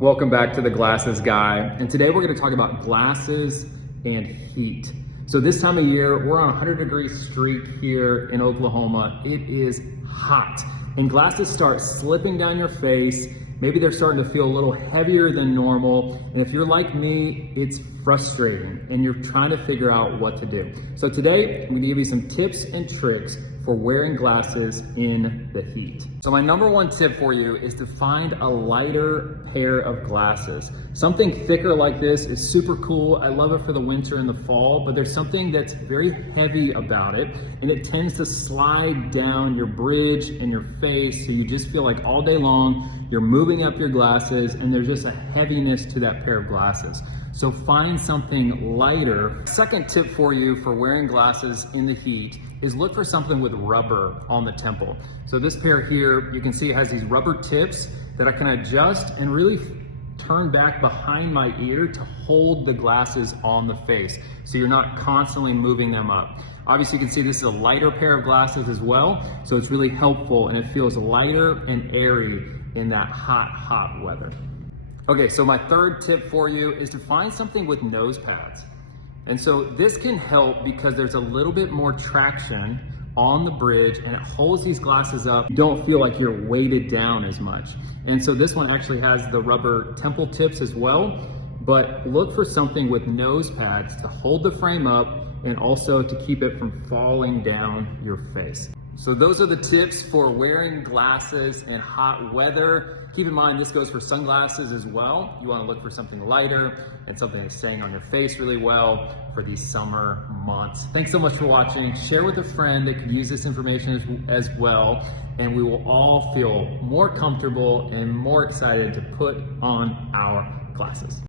Welcome back to the Glasses Guy, and today we're going to talk about glasses and heat. So this time of year, we're on a 100-degree streak here in Oklahoma. It is hot, and glasses start slipping down your face. Maybe they're starting to feel a little heavier than normal, and if you're like me, it's frustrating, and you're trying to figure out what to do. So today, I'm going to give you some tips and tricks for wearing glasses in the heat. So my number one tip for you is to find a lighter pair of glasses. Something thicker like this is super cool. I love it for the winter and the fall, but there's something that's very heavy about it, and it tends to slide down your bridge and your face, so you just feel like all day long you're moving up your glasses and there's just a heaviness to that pair of glasses. So find something lighter. Second tip for you for wearing glasses in the heat is look for something with rubber on the temple. So this pair here, you can see it has these rubber tips that I can adjust and really turn back behind my ear to hold the glasses on the face, so you're not constantly moving them up. Obviously you can see this is a lighter pair of glasses as well, so it's really helpful and it feels lighter and airy in that hot weather. Okay, so my third tip for you is to find something with nose pads. And so this can help because there's a little bit more traction on the bridge and it holds these glasses up. You don't feel like you're weighted down as much. And so this one actually has the rubber temple tips as well, but look for something with nose pads to hold the frame up and also to keep it from falling down your face. So those are the tips for wearing glasses in hot weather. Keep in mind this goes for sunglasses as well. You want to look for something lighter and something that's staying on your face really well for these summer months. Thanks so much for watching. Share with a friend that could use this information as well, and we will all feel more comfortable and more excited to put on our glasses.